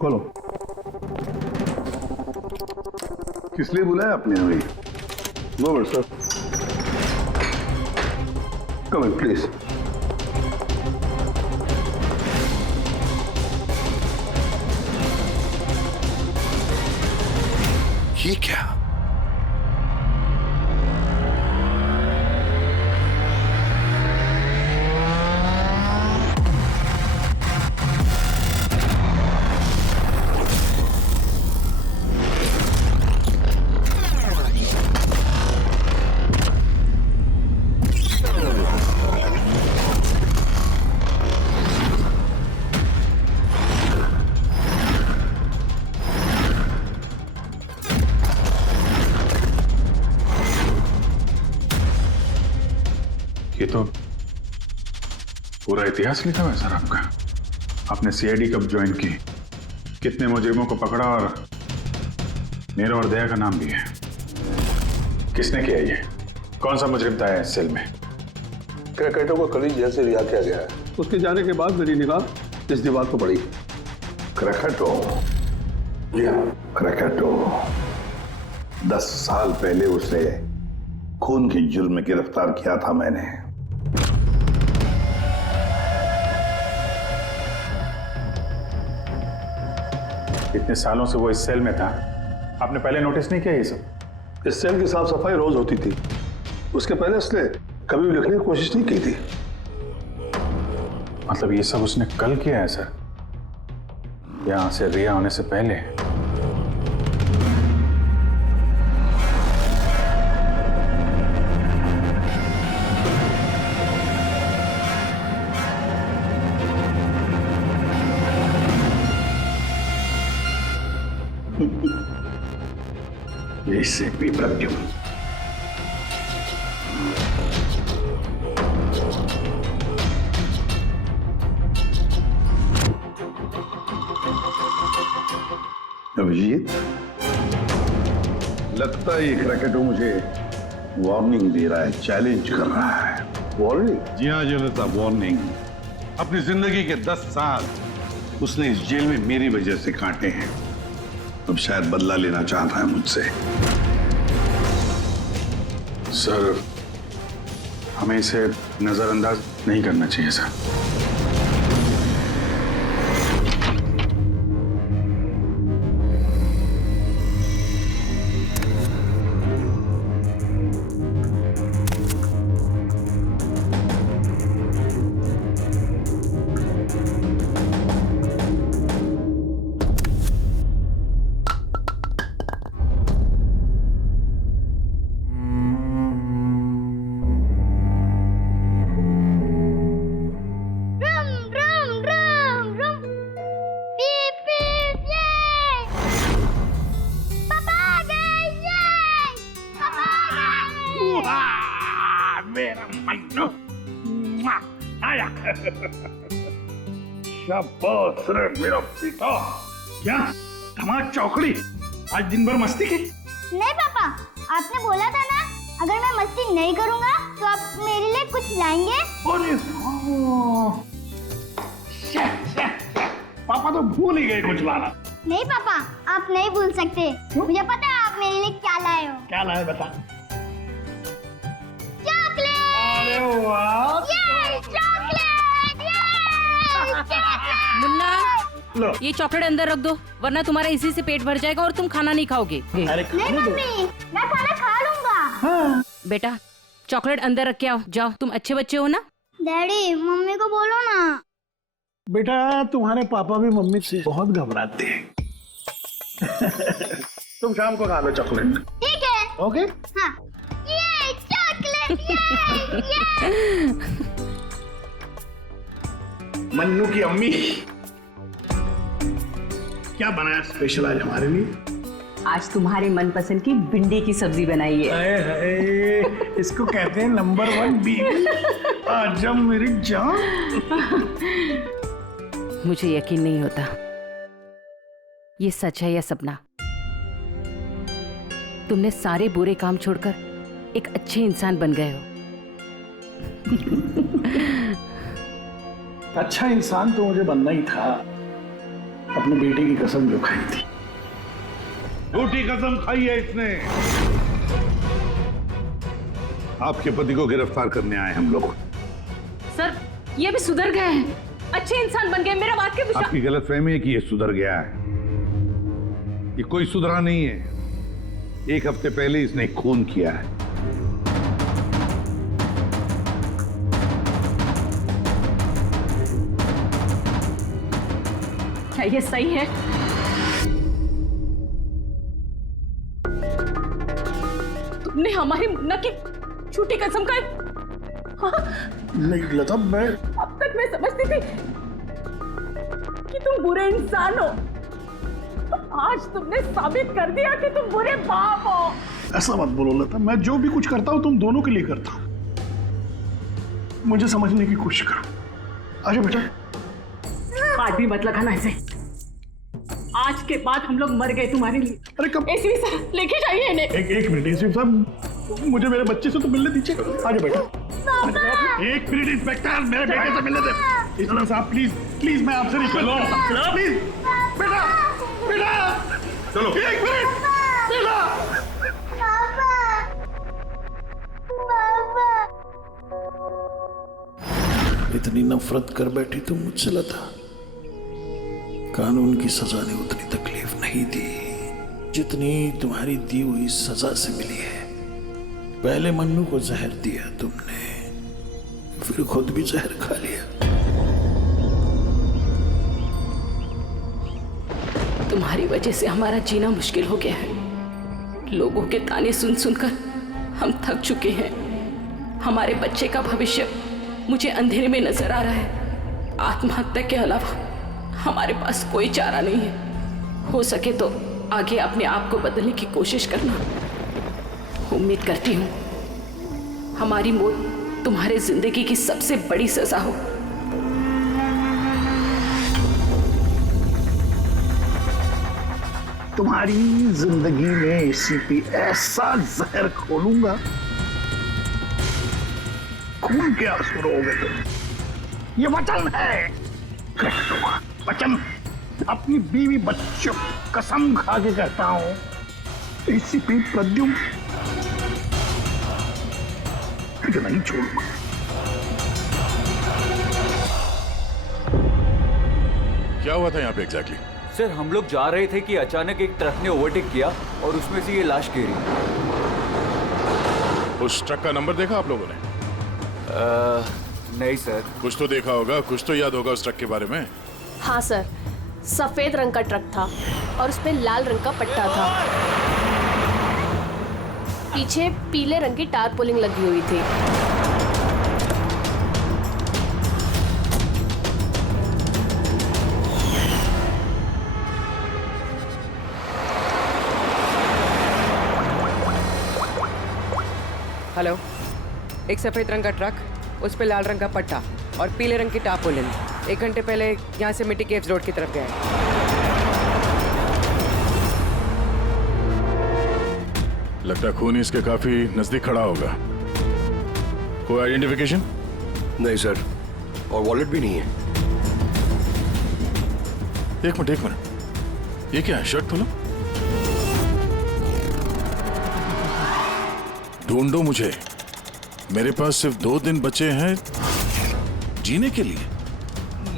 खोलो। किस लिए बुलाया आपने हमें? No but sir, come in please. ये क्या? ये तो पूरा इतिहास लिखा हुआ है सर आपका। आपने सीआईडी कब ज्वाइन की, कितने मुजरिमों को पकड़ा और नीरव और दया का नाम भी है। किसने किया ये? कौन सा मुजरिम था इस सेल में? क्रैकेटो को कल ही जेल से रिहा किया गया है। उसके जाने के बाद मेरी निगाह इस दीवार को पड़ी। क्रैकेटो? जी हाँ, क्रैकेटो। 10 साल पहले उसे खून के जुर्म में गिरफ्तार किया था मैंने। इतने सालों से वो इस सेल में था, आपने पहले नोटिस नहीं किया ये सब? इस सेल की साफ सफाई रोज होती थी, उसके पहले उसने कभी भी लिखने की कोशिश नहीं की थी। मतलब ये सब उसने कल किया है सर, यहां से रिहा होने से पहले? इससे भी प्रत्युम अभिजीत, लगता है ये क्रैकेटो मुझे वार्निंग दे रहा है, चैलेंज कर रहा है। वार्निंग? जी हाँ जनता, वार्निंग। अपनी जिंदगी के 10 साल उसने इस जेल में मेरी वजह से काटे हैं। अब शायद बदला लेना चाहता है मुझसे। सर, हमें इसे नजरअंदाज नहीं करना चाहिए सर। मेरा मन्नू आया। शाबाश रे मेरा बेटा। क्या धमाल चौकड़ी, आज दिन भर मस्ती की? नहीं पापा, आपने बोला था ना अगर मैं मस्ती नहीं करूंगा तो आप मेरे लिए कुछ लाएंगे। अरे पापा तो भूल ही गए कुछ लाना। नहीं पापा, आप नहीं भूल सकते। मुझे पता है आप मेरे लिए क्या लाए हो। क्या लाए बता। चॉकलेट। अरे वाह, ये चॉकलेट, ये मुन्ना, ये चॉकलेट अंदर रख दो, वरना तुम्हारा इसी से पेट भर जाएगा और तुम खाना नहीं खाओगे। अरे नहीं मम्मी, मैं खाना खा लूंगा। बेटा, चॉकलेट अंदर रख के आओ। जाओ, तुम अच्छे बच्चे हो ना। डैडी, मम्मी को बोलो ना। बेटा, तुम्हारे पापा भी मम्मी से बहुत घबराते हैं। तुम शाम को खा लो चॉकलेट। ठीक है। ओके। हाँ। ये चॉकलेट, ये। मन्नू की अम्मी क्या बनाया स्पेशल आज हमारे लिए? आज तुम्हारे मनपसंद की भिंडी की सब्जी बनाई है। हाय हाय, इसको कहते हैं नंबर 1 बीवी। आजा मेरी जान। मुझे यकीन नहीं होता ये सच है या सपना। तुमने सारे बुरे काम छोड़कर एक अच्छे इंसान बन गए हो। अच्छा इंसान तो मुझे बनना ही था, अपने बेटे की कसम जो खाई थी। झूठी कसम खाई है इसने। आपके पति को गिरफ्तार करने आए हम लोग। सर ये भी सुधर गए हैं, अच्छे इंसान बन गए, मेरा बात के विश्वास। आपकी गलतफहमी है कि ये सुधर गया है। ये कोई सुधरा नहीं है। 1 हफ्ते पहले इसने खून किया है। क्या ये सही है? तुमने हमारी मुन्ना की झूठी कसम का नहीं लता, मैं अब तक मैं समझती थी कि तुम बुरे इंसान हो। आज तुमने साबित कर दिया कि तुम बुरे बाप हो। ऐसा मत बोलो लता, मैं जो भी कुछ करता हूं तुम दोनों के लिए करता हूं। मुझे समझने की कोशिश करो। आजा बेटा। हाथ भी मत लगाना ऐसे। आज के बाद हम लोग मर गए तुम्हारे लिए। अरे कब? एसपी सर लेके जाइए इन्हें। एक मिनट एसपी साहब, मुझे मेरे बच्चे से तो मिलने दीजिए। आजा बेटा। एक मिनट इंस्पेक्टर, मेरे बेटे से मिलने दे। एसपी साहब प्लीज प्लीज, मैं आपसे रिक्वेस्ट करता हूं प्लीज। बेटा बेटा चलो। 1 मिनट बेटा। इतनी नफरत कर बैठी तुम मुझसे लता। कानून की सजा ने उतनी तकलीफ नहीं दी जितनी तुम्हारी दी हुई सजा से मिली है। पहले मन्नू को जहर दिया तुमने, फिर खुद भी जहर खा लिया। तुम्हारी वजह से हमारा जीना मुश्किल हो गया है। लोगों के ताने सुन सुनकर हम थक चुके हैं। हमारे बच्चे का भविष्य मुझे अंधेरे में नजर आ रहा है। आत्महत्या के अलावा हमारे पास कोई चारा नहीं है। हो सके तो आगे अपने आप को बदलने की कोशिश करना। उम्मीद करती हूँ हमारी मौत तुम्हारे जिंदगी की सबसे बड़ी सजा हो। तुम्हारी जिंदगी में एसीपी ऐसा जहर खोलूंगा, खून के आंसू रोगे तुम। ये वचन है, वचन। अपनी बीवी बच्चों कसम खा के कहता हूं, एसीपी प्रद्युम्न तुझे नहीं छोड़ूंगा। क्या हुआ था यहाँ पे एग्जैक्टली? सर हम लोग जा रहे थे कि अचानक एक ट्रक ने ओवरटेक किया और उसमें से ये लाश गिरी। उस ट्रक का नंबर देखा आप लोगों ने? नहीं सर। कुछ तो देखा होगा, कुछ तो याद होगा उस ट्रक के बारे में। हाँ सर, सफेद रंग का ट्रक था और उस पे लाल रंग का पट्टा था। पीछे पीले रंग की टारपोलिंग लगी हुई थी। हेलो, एक सफेद रंग का ट्रक, उस पे लाल रंग का पट्टा और पीले रंग की टारपोलिन 1 घंटे पहले यहाँ से मिट्टी केव्स रोड की तरफ गया है। लगता है खून इसके काफी नजदीक खड़ा होगा। कोई आइडेंटिफिकेशन? नहीं सर, और वॉलेट भी नहीं है। एक मिनट, ये क्या है? शर्ट खोलो, ढूंढो मुझे। मेरे पास सिर्फ 2 दिन बचे हैं जीने के लिए।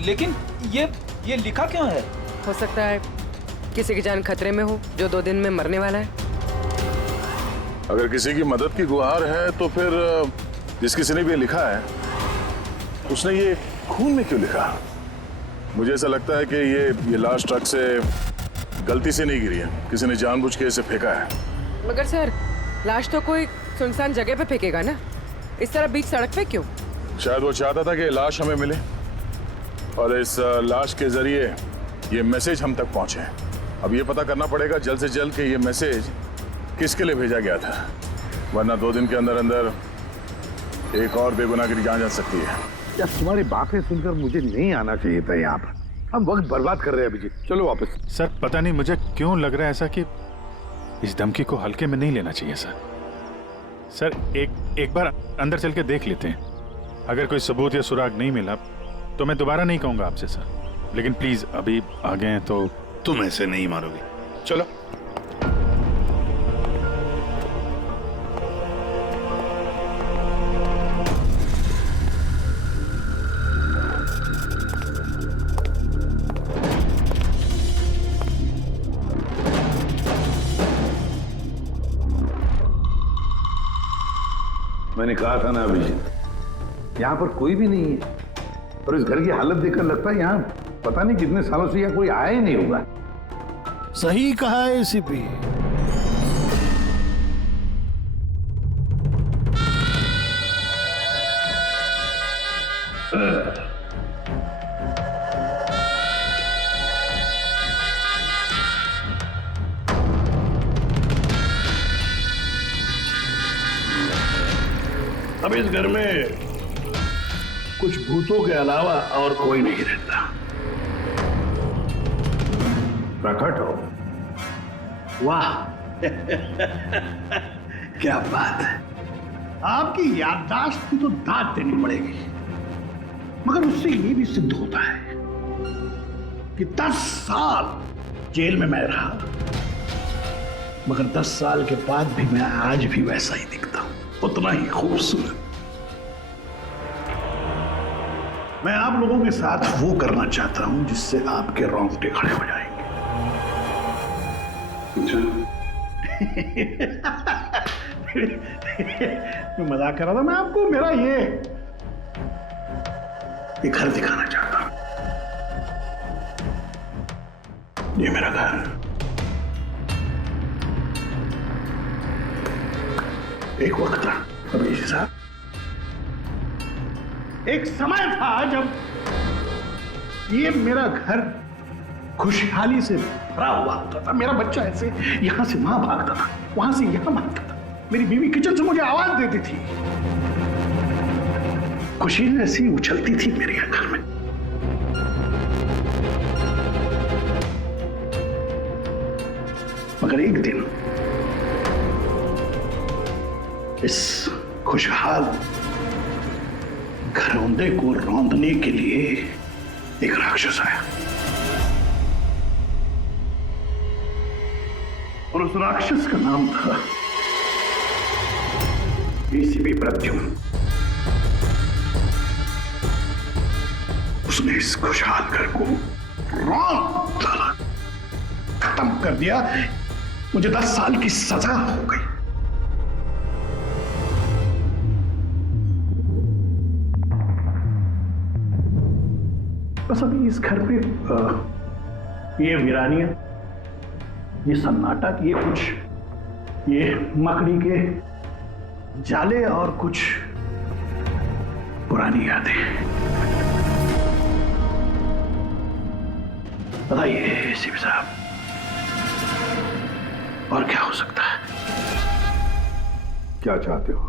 लेकिन ये लिखा क्यों है? हो सकता है किसी की जान खतरे में हो जो 2 दिन में मरने वाला है। अगर किसी की मदद की गुहार है तो फिर जिस किसी ने भी लिखा है उसने ये खून में क्यों लिखा? मुझे ऐसा लगता है कि ये लाश ट्रक से गलती से नहीं गिरी है, किसी ने जानबूझ के इसे फेंका है। मगर सर, लाश तो कोई सुनसान जगह पे फेंकेगा ना, इस तरह बीच सड़क पे क्यों? शायद वो चाहता था कि लाश हमें मिले और इस लाश के जरिए ये मैसेज हम तक पहुंचे। अब ये पता करना पड़ेगा जल्द से जल्द कि ये मैसेज किसके लिए भेजा गया था, वरना 2 दिन के अंदर अंदर एक और बेगुनाह की जान जा सकती है। यार तुम्हारी बातें सुनकर मुझे नहीं आना चाहिए था यहाँ पर। हम वक्त बर्बाद कर रहे हैं अभिजीत, चलो वापस। सर पता नहीं मुझे क्यों लग रहा है ऐसा कि इस धमकी को हल्के में नहीं लेना चाहिए सर। एक बार अंदर चल के देख लेते हैं। अगर कोई सबूत या सुराग नहीं मिला तो मैं दोबारा नहीं कहूंगा आपसे सर। लेकिन प्लीज अभी आ गए हैं तो। तुम ऐसे नहीं मारोगे, चलो। मैंने कहा था ना अभिजीत, यहाँ पर कोई भी नहीं है, और इस घर की हालत देखकर लगता है यहाँ पता नहीं कितने सालों से यहाँ कोई आया ही नहीं होगा। सही कहा है एसीपी। अब इस घर में कुछ भूतों के अलावा और कोई नहीं रहता। प्रकट हो। वाह क्या बात है। आपकी याददाश्त की तो दाद देनी पड़ेगी, मगर उससे ये भी सिद्ध होता है कि 10 साल जेल में मैं रहा, मगर 10 साल के बाद भी मैं आज भी वैसा ही दिखता हूं, उतना ही खूबसूरत। मैं आप लोगों के साथ वो करना चाहता हूं जिससे आपके रोंगटे खड़े हो जाएंगे। मैं मजाक कर रहा था। मैं आपको मेरा ये घर दिखाना चाहता हूं। ये मेरा घर। एक वक्त था अभिजीत साहब, एक समय था जब ये मेरा घर खुशहाली से भरा हुआ होता था। मेरा बच्चा ऐसे यहां से वहां भागता था, वहां से यहां भागता था। मेरी बीवी किचन से मुझे आवाज देती थी। खुशी ऐसी उछलती थी मेरे यहाँ घर में। मगर एक दिन इस खुशहाल घरौंदे को रौंदने के लिए एक राक्षस आया, और उस राक्षस का नाम था एसीपी प्रद्युम्न। उसने इस खुशहाल घर को रौंद डाला, खत्म कर दिया। मुझे 10 साल की सजा हो गई। बस अभी इस घर पे ये वीरानियां, ये सन्नाटा, ये कुछ ये मकड़ी के जाले और कुछ पुरानी यादें। बताइए एसीपी साहब, और क्या हो सकता है? क्या चाहते हो?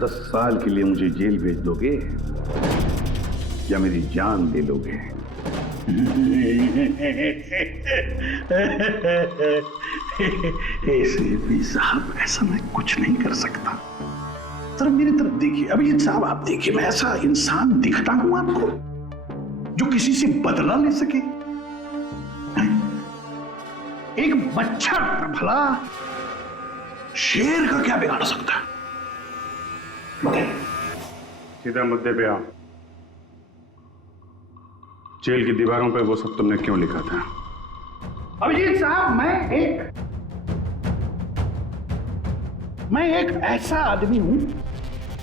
10 साल के लिए मुझे जेल भेज दोगे या मेरी जान ले लोगे? एसीपी साहब, ऐसा मैं कुछ नहीं कर सकता। जरा मेरी तरफ देखिए। अभिजीत साहब, आप देखिए, मैं ऐसा इंसान दिखता हूं आपको जो किसी से बदला ले सके? एक बच्चा भला शेर का क्या बिगाड़ सकता है? बताइए। सीधा मुद्दे पे आओ। जेल की दीवारों पे वो सब तुमने क्यों लिखा था? अभिजीत साहब, मैं एक ऐसा आदमी हूं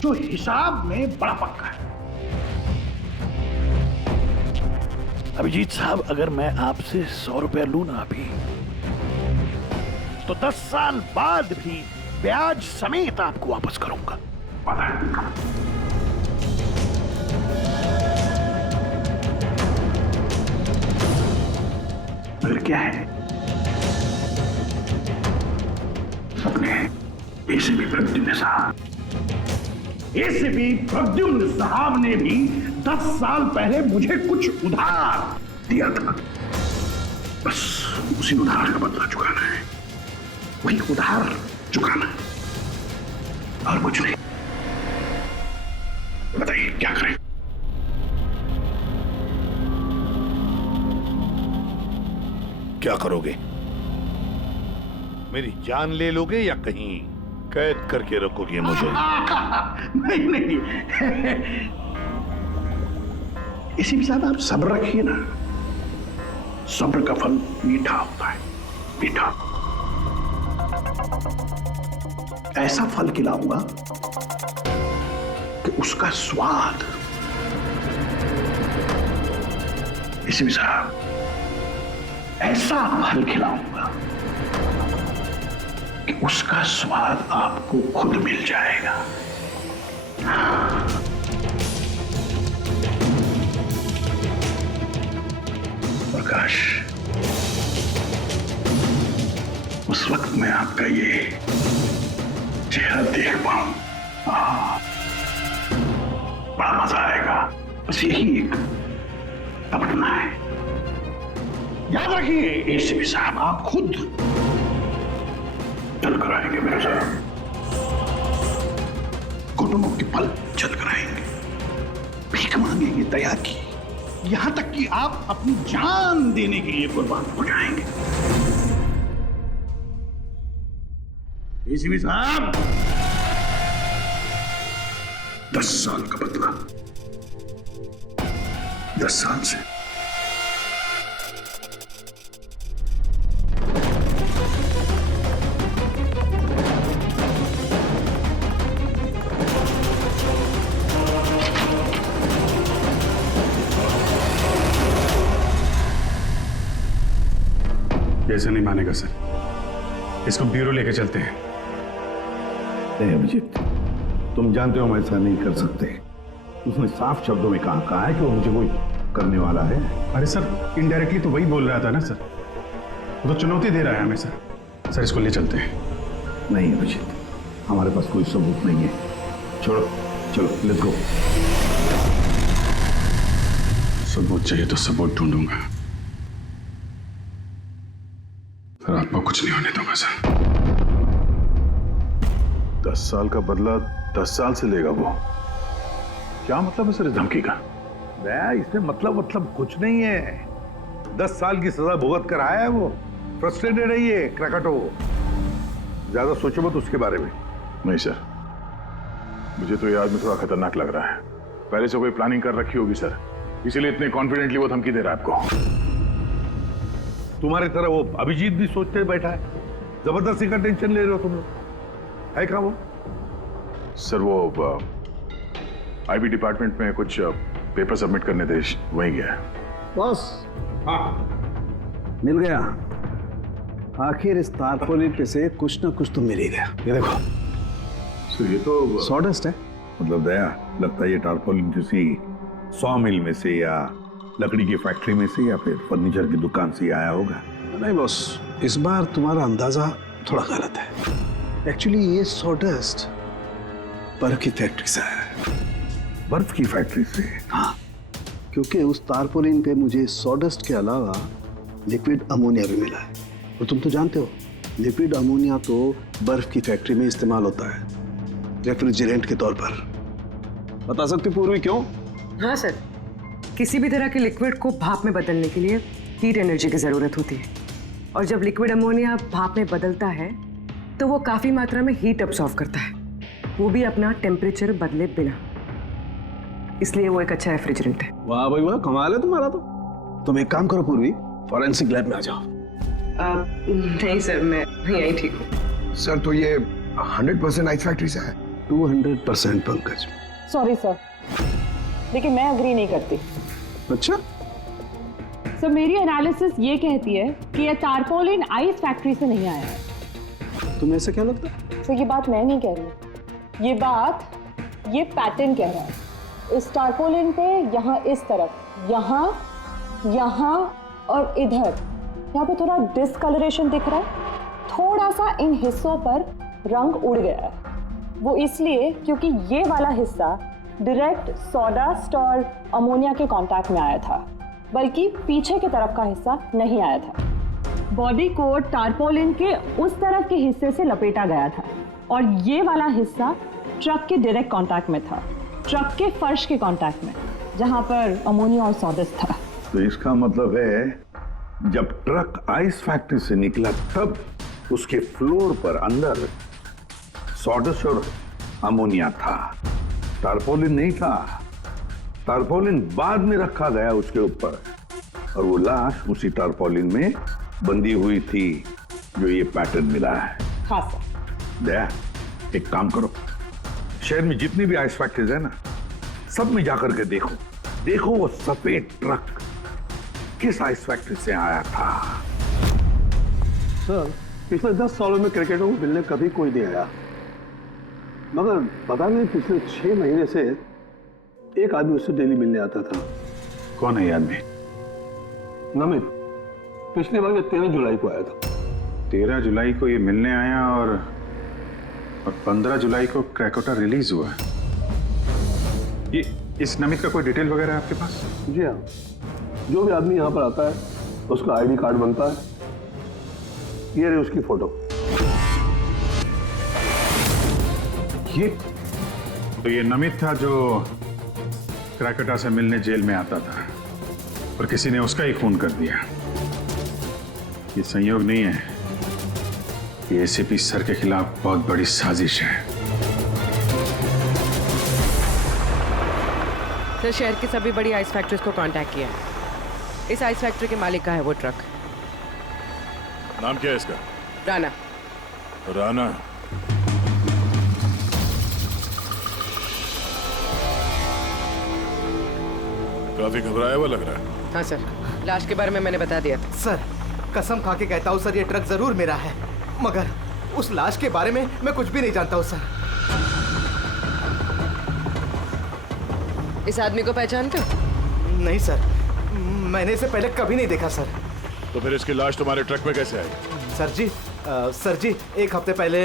जो हिसाब में बड़ा पक्का है। अभिजीत साहब, अगर मैं आपसे 100 रुपया लूं ना अभी, तो 10 साल बाद भी ब्याज समेत आपको वापस करूंगा। मगर क्या है, अपने एसीपी प्रद्युम्न साहब ने भी 10 साल पहले मुझे कुछ उधार दिया था। बस उसी उधार का बदला चुकाना है, वही उधार चुकाना है, और कुछ नहीं। बताइए क्या करें? क्या करोगे? मेरी जान ले लोगे या कहीं कैद करके रखोगे मुझे? नहीं नहीं, इसी साहब आप सब्र रखिए ना, सब्र का फल मीठा होता है, मीठा। ऐसा फल खिलाऊंगा कि उसका स्वाद, इसी साहब ऐसा फल खिलाऊंगा कि उसका स्वाद आपको खुद मिल जाएगा। प्रकाश, उस वक्त मैं आपका ये चेहरा देख पाऊं, बड़ा मजा आएगा। बस यही एक तमन्ना है। याद रखिए एसीपी साहब, आप खुद चल कर आएंगे मेरे साथ, घुटनों के पल चल कर आएंगे, भीख मांगेंगे दया की, यहां तक कि आप अपनी जान देने के लिए कुर्बान हो जाएंगे। एसीपी साहब, 10 साल का बदला, 10 साल से। ऐसा नहीं मानेगा सर, इसको ब्यूरो लेके चलते हैं। नहीं अभिजीत, तुम जानते हो हम ऐसा नहीं कर सकते। उसने साफ शब्दों में कहा है कि वो मुझे कोई करने वाला है। अरे सर, इनडायरेक्टली तो वही बोल रहा था ना सर, वो तो चुनौती दे रहा है हमें सर। सर इसको ले चलते हैं। नहीं अभिजीत, हमारे पास कोई सबूत नहीं है। छोड़ो, चलो लेट्स गो। सबूत चाहिए तो सबूत ढूंढूंगा, सर आपको कुछ नहीं होने दूंगा सर। 10 साल का बदला 10 साल से लेगा वो? क्या मतलब है सर इस धमकी का? इसमें मतलब कुछ नहीं है। 10 साल की सजा भुगत कर आया है वो। फ्रस्ट्रेटेड है ये क्रैकेटो। ज्यादा सोचो मत उसके बारे में। नहीं सर, मुझे तो ये आदमी थोड़ा खतरनाक लग रहा है। पहले से कोई प्लानिंग कर रखी होगी सर, इसीलिए इतने कॉन्फिडेंटली वो धमकी दे रहा है आपको। तुम्हारी तरह वो अभिजीत भी सोचते बैठा है। जबरदस्ती का टेंशन ले रहे हो तुम लोग। है क्या वो? सर वो आईबी डिपार्टमेंट में कुछ पेपर सबमिट करने थे, वहीं गया है। बॉस, मिल गया। आखिर इस तारपोलिन पे से कुछ ना कुछ तो मिल ही गया। ये देखो सर, ये तो सॉडस्ट है। मतलब दया, लगता है ये टारपोलिन किसी सॉ मिल में से या लकड़ी की फैक्ट्री में से या फिर फर्नीचर की दुकान से आया होगा। नहीं बॉस, इस बार तुम्हारा अंदाजा थोड़ा गलत है। एक्चुअली ये सॉडस्ट बर्फ की फैक्ट्री से है। बर्फ की फैक्ट्री से? हाँ, क्योंकि उस तारपोलिन पे मुझे सॉडस्ट के अलावा लिक्विड अमोनिया भी मिला है। और तुम तो जानते हो, लिक्विड अमोनिया तो बर्फ की फैक्ट्री में इस्तेमाल होता है रेफ्रिजरेंट के तौर पर। बता सकते पूर्वी क्यों? हाँ सर, किसी भी तरह के लिक्विड को भाप में बदलने के लिए हीट एनर्जी की ज़रूरत होती है। और जब लिक्विड अमोनिया भाप में बदलता है तो वो काफ़ी मात्रा में हीट अब्सॉर्ब करता है, वो भी अपना टेम्परेचर बदले बिना। इसलिए वो एक अच्छा रेफ्रिजरेंट है। वाह भाई वाह, कमाल है तुम्हारा तो। तुम एक काम करो पूर्वी, फॉरेंसिक लैब में आ जाओ। नहीं सर, मैं यहीं ठीक हूँ। सर तो ये 100% आइस फैक्ट्री से है? 200% पंकज। सॉरी सर, लेकिन मैं अग्री नहीं करती। अच्छा? सर मेरी एनालिसिस ये कहती है कि ये तारपोलिन आइस फैक्ट्री से नहीं आया है। तुम्हें ऐसा क्या लगता है? सर ये बात मैं नहीं कह रही, ये बात ये पैटर्न कह रहा है। इस तारपोलिन पे यहाँ इस तरफ, यहाँ, यहाँ और इधर, यहाँ पे थोड़ा डिसकलरेशन दिख रहा है। थोड़ा सा इन हिस्सों पर रंग उड़ गया है। वो इसलिए क्योंकि ये वाला हिस्सा डायरेक्ट सॉडस्ट और अमोनिया के कांटेक्ट में आया था, बल्कि पीछे की तरफ का हिस्सा नहीं आया था। बॉडी को टारपोलिन के उस तरफ के हिस्से से लपेटा गया था और ये वाला हिस्सा ट्रक के डायरेक्ट कांटेक्ट में था, ट्रक के फर्श के कांटेक्ट में, जहां पर अमोनिया और सॉडस्ट था। तो इसका मतलब है जब ट्रक आइस फैक्ट्री से निकला तब उसके फ्लोर पर अंदर सॉडस्ट और अमोनिया था, टारपोलिन नहीं था। टारपोलिन बाद में रखा गया उसके ऊपर, और वो लाश उसी टारपोलिन में बंधी हुई थी जो ये पैटर्न मिला है। हाँ सर। दया, एक काम करो, शहर में जितनी भी आइस फैक्ट्रीज है ना, सब में जाकर के देखो वो सफेद ट्रक किस आइस फैक्ट्री से आया था। सर, पिछले 10 सालों में क्रिकेटरों को मिलने कभी कोई नहीं आया, मगर पता नहीं पिछले 6 महीने से एक आदमी उससे डेली मिलने आता था। कौन है ये आदमी? नमित, पिछले बार 13 जुलाई को आया था। 13 जुलाई को ये मिलने आया और 15 जुलाई को क्रैकोटा रिलीज हुआ। ये इस नमित का कोई डिटेल वगैरह है आपके पास? जी हाँ, जो भी आदमी यहाँ पर आता है उसका आईडी कार्ड बनता है। ये रही उसकी फोटो। ये नमित था जो क्रैकोटा से मिलने जेल में आता था और किसी ने उसका ही खून कर दिया। ये संयोग नहीं है, ये एसीपी सर के खिलाफ बहुत बड़ी साजिश है। सर, शहर की सभी बड़ी आइस फैक्ट्रीज को कांटेक्ट किया है। इस आइस फैक्ट्री के मालिक का है वो ट्रक। नाम क्या है इसका? राणा। राणा? काफी घबराया हुआ लग रहा है। हाँ सर, लाश के बारे में मैंने बता दिया था। सर, कसम खा के कहता हूँ सर, ये ट्रक जरूर मेरा है, मगर उस लाश के बारे में मैं कुछ भी नहीं जानता हूँ सर। इस आदमी को पहचानते हो? नहीं सर, मैंने इसे पहले कभी नहीं देखा सर। तो फिर इसकी लाश तुम्हारे ट्रक में कैसे आई? सर जी, एक हफ्ते पहले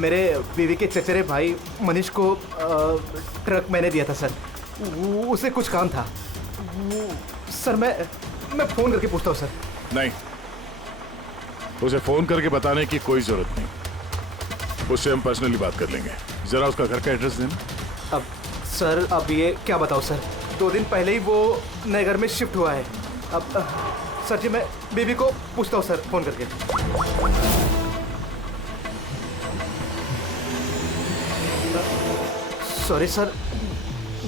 मेरे बीवी के चचेरे भाई मनीष को ट्रक मैंने दिया था सर। उसे कुछ काम था सर। मैं फोन करके पूछता हूँ सर। नहीं, उसे फोन करके बताने की कोई जरूरत नहीं, उससे हम पर्सनली बात कर लेंगे। जरा उसका घर का एड्रेस देना। अब सर, अब ये क्या बताओ सर, 2 दिन पहले ही वो नए घर में शिफ्ट हुआ है। अब सर जी, मैं बीबी को पूछता हूँ सर फोन करके। सॉरी सर,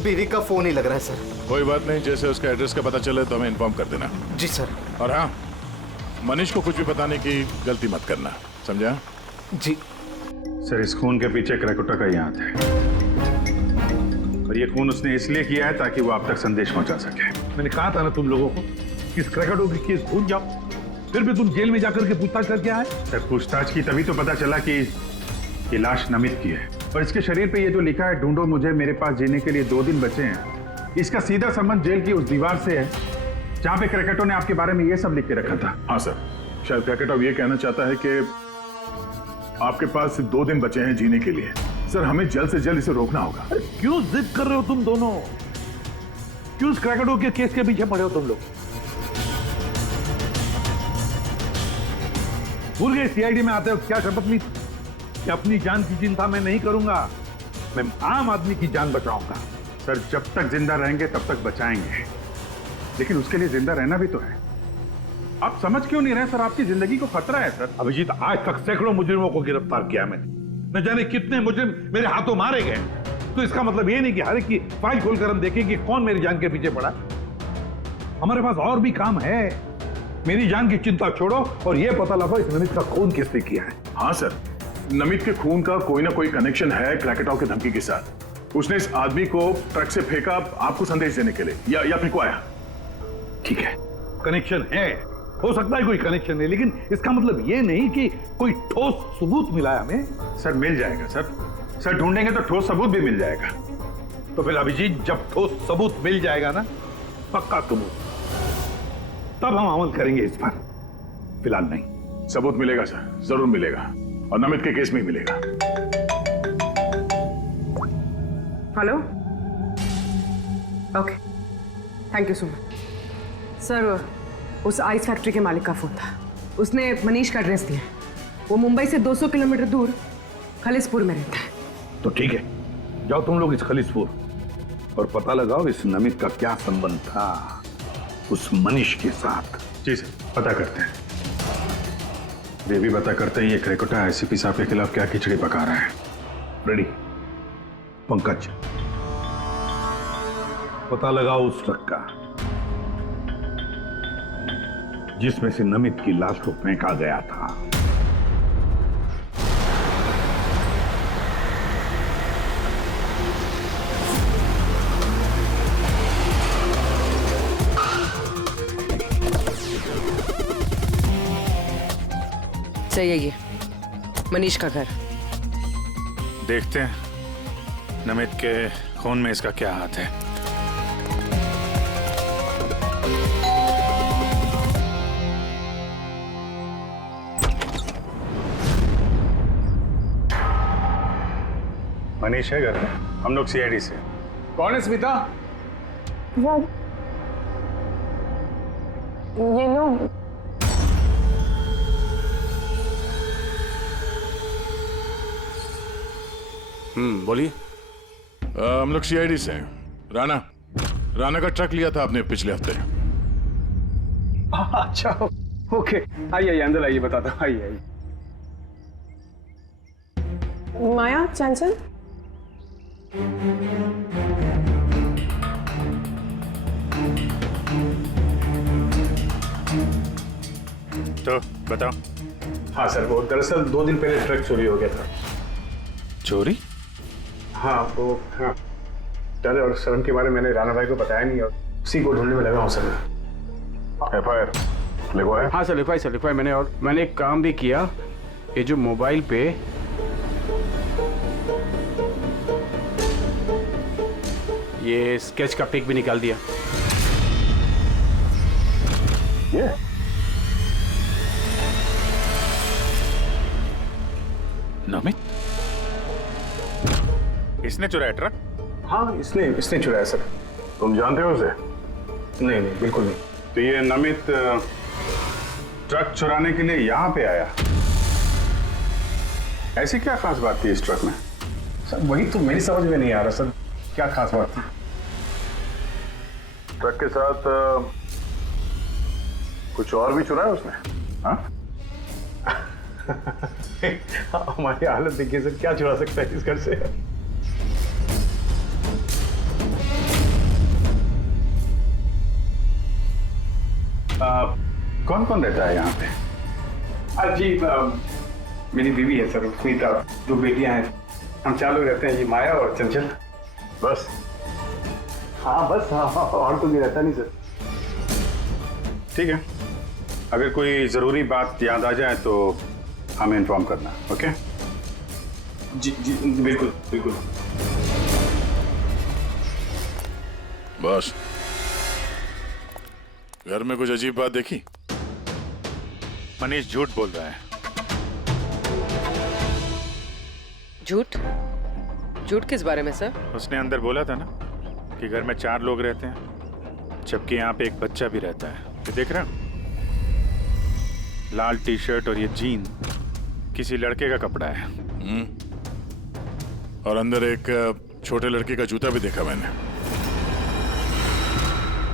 बीवी का फोन ही लग रहा है सर। कोई बात नहीं, जैसे उसका एड्रेस का पता चले तो हमें इन्फॉर्म कर देना। जी सर। और हाँ, मनीष को कुछ भी बताने की गलती मत करना, समझा? जी सर, इस खून के पीछे क्रैकोटा का ही हाथ है, और ये खून उसने इसलिए किया है ताकि वो आप तक संदेश पहुंचा सके। मैंने कहा था ना तुम लोगों को, इस क्रैकोटा की केस भूल जाओ, फिर भी तुम जेल में जाकर के पूछताछ करके आए। सर, पूछताछ की तभी तो पता चला कि ये लाश नमित की है, और इसके शरीर पे ये जो लिखा है, ढूंढो मुझे, मेरे पास जीने के लिए 2 दिन बचे हैं, इसका सीधा संबंध जेल की उस दीवार से है जहां पे क्रैकोटा ने आपके बारे में ये सब लिख के रखा था। हाँ सर, शायद क्रैकोटा ये कहना चाहता है कि आपके पास 2 दिन बचे हैं जीने के लिए। सर, हमें जल्द से जल्द इसे रोकना होगा। क्यों जिद कर रहे हो तुम दोनों? क्यों इस क्रैकोटा के केस के पीछे पड़े हो तुम लोग? भूल गए सीआईडी में आते हो क्या शपथ ली कि अपनी जान की चिंता मैं नहीं करूंगा, मैं आम आदमी की जान बचाऊंगा। सर, जब तक जिंदा रहेंगे तब तक बचाएंगे, लेकिन उसके लिए जिंदा रहना भी तो है। आप समझ क्यों नहीं रहे सर? आपकी जिंदगी को खतरा है सर। अभिजीत, आज तक सैकड़ों मुजरिमों को गिरफ्तार किया मैंने, न जाने कितने मुजरिम मेरे हाथों मारे गए। तो इसका मतलब ये नहीं कि हर एक की फाइल खोलकर हम देखें कि कौन मेरी जान के पीछे पड़ा। हमारे पास और भी काम है। मेरी जान की चिंता छोड़ो और ये पता लगाओ इस नमित का खून किसने किया है। हाँ सर, नमित के खून का कोई ना कोई कनेक्शन है क्रैकोटा की धमकी के साथ। उसने इस आदमी को ट्रक से फेंका आपको संदेश देने के लिए, या फिर को आया। ठीक है, कनेक्शन है, हो सकता है कोई कनेक्शन है, लेकिन इसका मतलब ये नहीं कि कोई ठोस सबूत मिला है हमें। सर, मिल जाएगा सर। सर, ढूंढेंगे तो ठोस सबूत भी मिल जाएगा। तो फिर अभिजीत, जब ठोस सबूत मिल जाएगा ना, पक्का सबूत, तब हम अमल करेंगे इस पर, फिलहाल नहीं। सबूत मिलेगा सर, जरूर मिलेगा, और नमित के केस में ही मिलेगा। Hello, okay, thank you so much. Sir, उस आइस फैक्ट्री के मालिक का फोन था, उसने मनीष का एड्रेस दिया। वो मुंबई से 200 किलोमीटर दूर खलिसपुर में रहता है। तो ठीक है, जाओ तुम लोग इस खलिसपुर और पता लगाओ इस नमित का क्या संबंध था उस मनीष के साथ। जी सर, पता करते हैं। वे भी पता करते हैं ये क्रेकोटा आईसीपी साहब के खिलाफ क्या खिचड़ी पका रहा है। रेडी। पंकज, पता लगाओ उस ट्रक का जिसमें से नमित की लाश को फेंका गया था। सही है, ये मनीष का घर। देखते हैं नमित के खून में इसका क्या हाथ है। मनीष है घर में, हम लोग सीआईडी से। कौन है स्मिता? ये लोग बोलिए। हम लोग सीआईडी से हैं। राणा का ट्रक लिया था आपने पिछले हफ्ते। अच्छा, ओके, आइए अंदर आइए, बताता हूँ। आइए। माया, चंचल, तो बताओ। हाँ सर, वो दरअसल 2 दिन पहले ट्रक चोरी हो गया था। चोरी? हाँ, वो हाँ डर और शर्म के बारे में मैंने राणा भाई को बताया नहीं और उसी को ढूंढने में लगा हूँ सर। एफआईआर लिखवाया? हाँ सर, लिखवाया मैंने, और मैंने एक काम भी किया। ये जो मोबाइल पे ये स्केच का पिक भी निकाल दिया। ये नमित इसने चुराया ट्रक? हाँ, इसने चुराया सर। तुम जानते हो उसे? नहीं, बिल्कुल नहीं। तो ये नमित ट्रक चुराने के लिए यहाँ पे आया। ऐसी क्या खास बात थी इस ट्रक में? सर वही तो मेरी समझ में नहीं आ रहा सर, क्या खास बात थी? ट्रक के साथ कुछ और भी चुराया उसने? हाँ? हमारी हालत देखिए सर, क्या चुरा सकता है इस घर से? कौन कौन रहता है यहाँ पे? जी, मेरी बीवी है सर, स्मिता, 2 बेटियां हैं। हम 4 लोग रहते हैं, ये माया और चंचल। बस? हाँ बस, हाँ, और तो भी रहता नहीं सर। ठीक है, अगर कोई जरूरी बात याद आ जाए तो हमें इन्फॉर्म करना। ओके? जी बिल्कुल। बस, घर में कुछ अजीब बात देखी? मनीष झूठ बोल रहा है। झूठ किस बारे में सर? उसने अंदर बोला था ना कि घर में 4 लोग रहते हैं, जबकि यहाँ पे एक बच्चा भी रहता है। ये देख रहे हो? लाल टी शर्ट और ये जीन किसी लड़के का कपड़ा है। और अंदर एक छोटे लड़के का जूता भी देखा मैंने।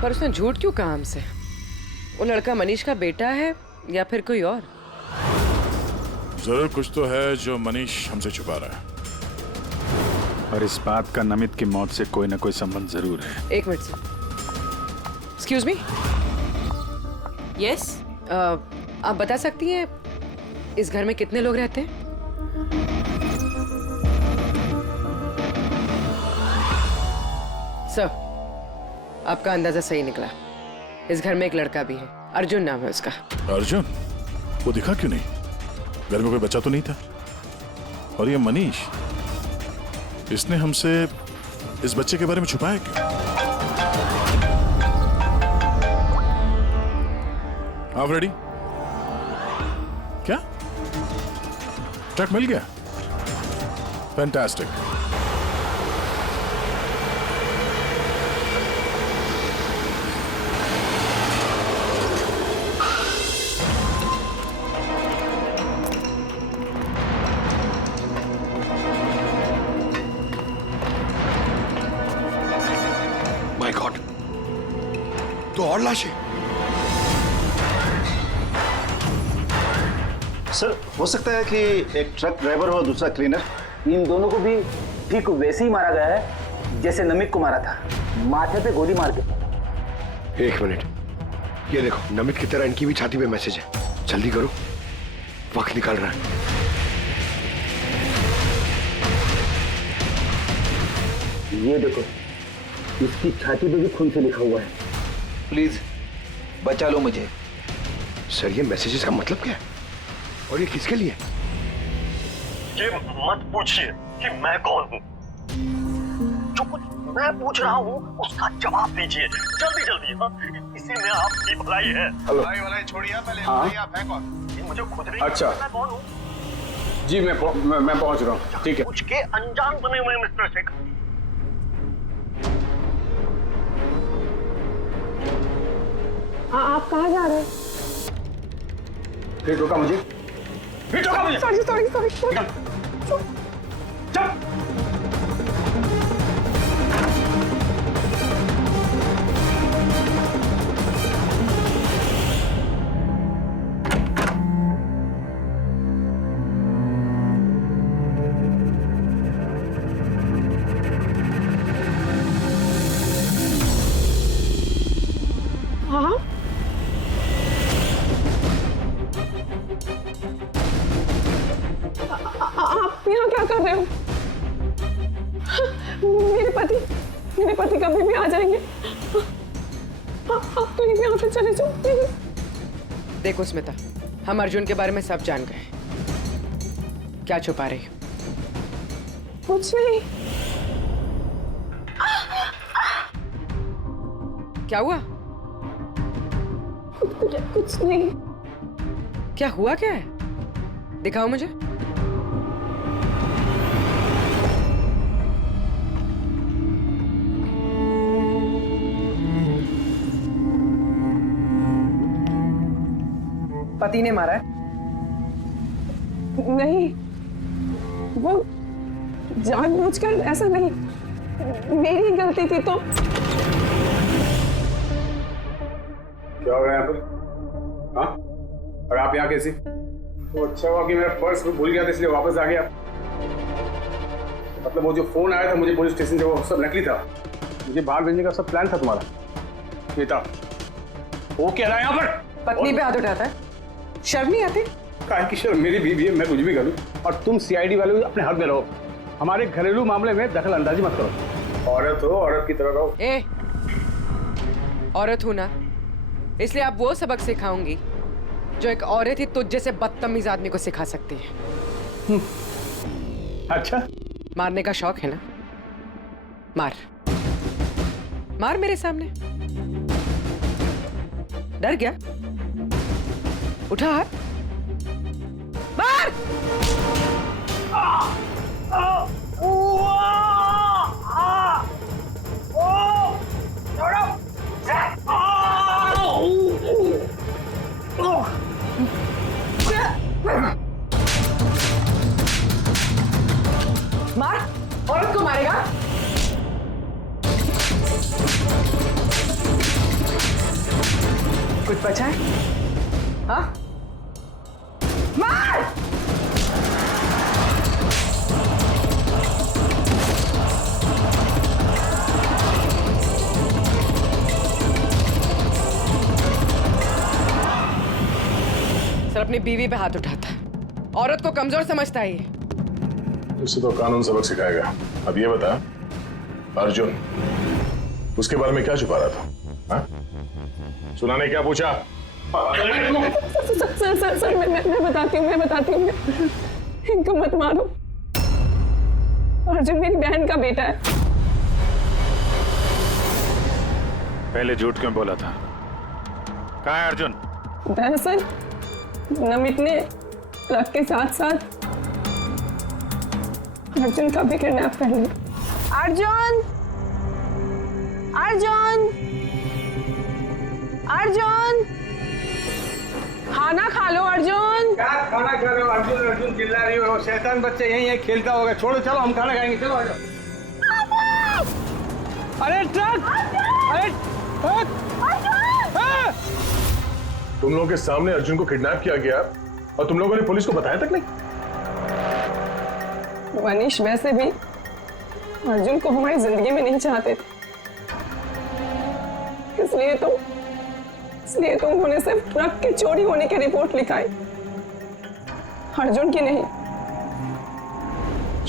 पर उसने झूठ क्यों कहा हमसे? वो लड़का मनीष का बेटा है या फिर कोई और? जरूर कुछ तो है जो मनीष हमसे छुपा रहा है। और इस बात का नमित की मौत से कोई ना कोई संबंध जरूर है। 1 minute sir. Excuse me. Yes, आप बता सकती हैं इस घर में कितने लोग रहते हैं? सर, आपका अंदाजा सही निकला। इस घर में एक लड़का भी है, अर्जुन नाम है उसका। अर्जुन? वो दिखा क्यों नहीं? घर में कोई बच्चा तो नहीं था? और ये मनीष, इसने हमसे इस बच्चे के बारे में छुपाया क्यों? आप रेडी? क्या ट्रक मिल गया? फैंटास्टिक। माय गॉड, तो और लाशें। सर हो सकता है कि एक ट्रक ड्राइवर और दूसरा क्लीनर। इन दोनों को भी ठीक वैसे ही मारा गया है जैसे नमित को मारा था, माथे पे गोली मार के। एक मिनट, ये देखो नमित की तरह इनकी भी छाती पे मैसेज है। जल्दी करो, वक्त निकल रहा है। ये देखो, इसकी छाती पे भी खून से लिखा हुआ है, प्लीज बचा लो मुझे। सर ये मैसेजेस का मतलब क्या है और ये किसके लिए? ये मत पूछिए कि मैं कौन हूँ। जो कुछ मैं पूछ रहा हूँ उसका जवाब दीजिए जल्दी जल्दी। हाँ, इसी में आपकी भलाई है। भलाई छोड़िए पहले। हाँ? आप हैं कौन? ये मुझे खुद नहीं अच्छा। पता मैं कौन हूँ। जी मैं पहुंच रहा हूँ। ठीक है। कुछ के अनजान बने हुए मिस्टर शेखर। आप कहाँ जा रहे हैं? फिर रोका मुझे। सॉरी। हाँ आप यहाँ क्या कर रहे हो? मेरे पति कभी भी आ जाएंगे। आप प्लीज यहाँ से चले जाओ प्लीज। देखो स्मिता, हम अर्जुन के बारे में सब जान गए। क्या छुपा रही हो? कुछ नहीं। क्या हुआ? कुछ नहीं। क्या हुआ क्या है? दिखाओ मुझे। पति ने मारा है? नहीं, वो जानबूझकर ऐसा नहीं, मेरी गलती थी। तो क्या हो रहा है यहाँ पर? हाँ? और आप यहाँ कैसे? तो अच्छा हुआ कि मेरा पर्स भूल गया था इसलिए वापस आ गया। मतलब वो जो फोन आया था मुझे पुलिस स्टेशन से, वो सब नकली था। मुझे बाहर भेजने का सब प्लान था तुम्हारा। बेटा वो कह रहा है यहाँ पर पत्नी पे हाथ उठाता है? शर्म नहीं आती? काहे की शर्म? मेरी बीवी है, मैं कुछ भी करूँ। और तुम सीआईडी वाले अपने हद में रहो। हमारे घरेलू मामले में दखल अंदाजी मत करो। औरत हो, औरत की तरह रहो। ए, औरत हूं ना, इसलिए आप वो सबक सिखाऊंगी जो एक औरत ही तुझ जैसे बदतमीज आदमी को सिखा सकती है। अच्छा, मारने का शौक है ना? मार मार मेरे सामने। डर गया? उठा हाथ, मार। मार, औरत को मारेगा? कुछ बचा है? हाँ? मार! सर अपनी बीवी पे हाथ उठाता है, औरत को कमजोर समझता है ये। उसे तो कानून सबक सिखाएगा। अब ये बता, अर्जुन उसके बारे में क्या छुपा रहा था? हाँ? सुना ने क्या पूछा? सर मैं बताती हूँ। इनको मत मारो। अर्जुन मेरी बहन का बेटा है। पहले झूठ क्यों बोला था? कहाँ है अर्जुन? दरअसल नमित ने ट्रक के साथ साथ अर्जुन का भी किडनैप कर लिया। अर्जुन! खाना खा लो अर्जुन। क्या खाना खा रहे हो? अर्जुन चिल्ला रही हो। शैतान बच्चे यहीं खेलता होगा। छोड़ो, चलो हम खाना खाएंगे। चलो आ जाओ। अरे ट्रक! अरे तुम लोगों के सामने अर्जुन को किडनैप किया गया और तुम लोगों ने पुलिस को बताया तक नहीं? मनीष वैसे भी अर्जुन को हमारी जिंदगी में नहीं चाहते थे, इसलिए तो उन्होंने सिर्फ ट्रक के चोरी होने की रिपोर्ट लिखाई, अर्जुन की नहीं।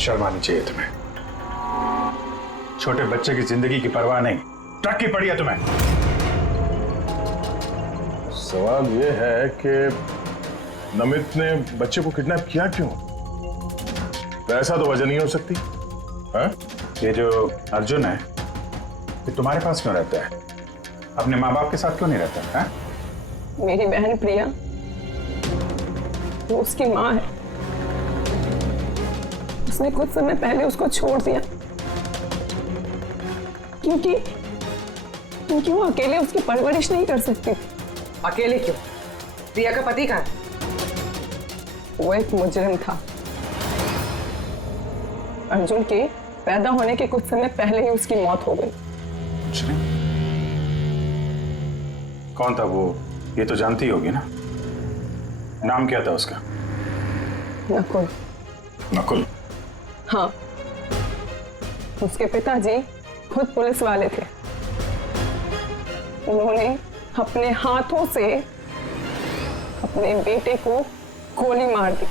शर्म आनी चाहिए तुम्हें। छोटे बच्चे की जिंदगी की परवाह नहीं, ट्रक की पड़ी है तुम्हें। सवाल यह है कि नमित ने बच्चे को किडनैप किया क्यों? ऐसा तो वजह नहीं हो सकती। हाँ? ये जो अर्जुन है ये तुम्हारे पास क्यों रहता है? अपने माँ बाप के साथ क्यों नहीं रहता है? मेरी बहन प्रिया वो उसकी माँ है, उसने कुछ समय पहले उसको छोड़ दिया क्योंकि वो अकेले उसकी परवरिश नहीं कर सकती थी। अकेले क्यों? प्रिया का पति कहाँ है? वो एक मुजरिम था। अर्जुन के पैदा होने के कुछ समय पहले ही उसकी मौत हो गई। कौन था वो? ये तो जानती होगी ना। नाम क्या था उसका? नकुल। नकुल? हाँ, उसके पिताजी खुद पुलिस वाले थे। उन्होंने अपने हाथों से अपने बेटे को गोली मार दी।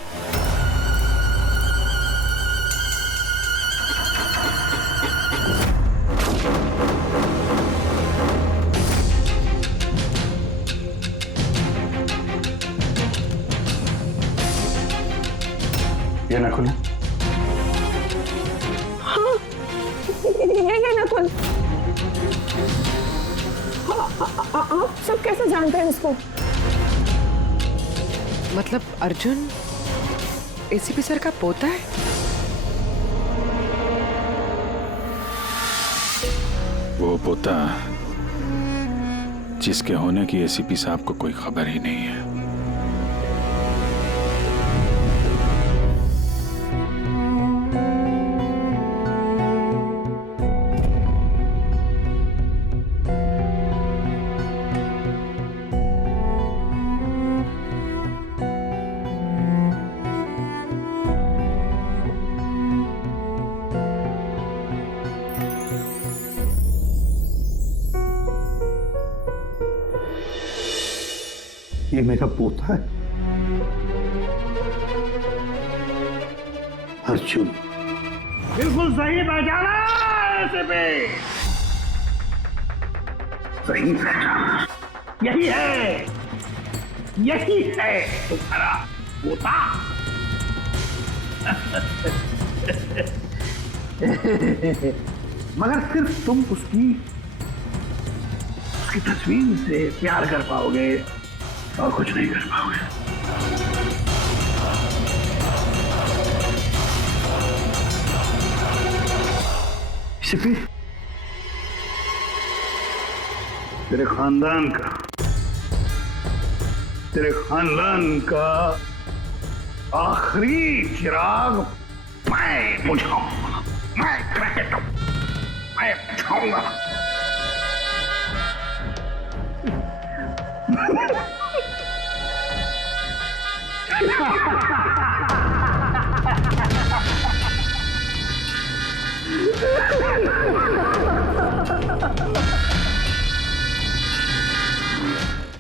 ये नकुल है? हाँ, ये नकुल। आप सब कैसे जानते हैं उसको? मतलब अर्जुन एसीपी सर का पोता है? वो पोता जिसके होने की एसीपी साहब को कोई खबर ही नहीं है। ये मेरा पोता है अर्जुन। बिल्कुल सही पहचाना एसीपी, सही पहचाना। यही है तुम्हारा पोता। मगर सिर्फ तुम उसकी तस्वीर से प्यार कर पाओगे और कुछ नहीं कर पाओगे। एसीपी, तेरे खानदान का आखिरी चिराग मैं बुझाऊंगा, मैं बुझाऊंगा।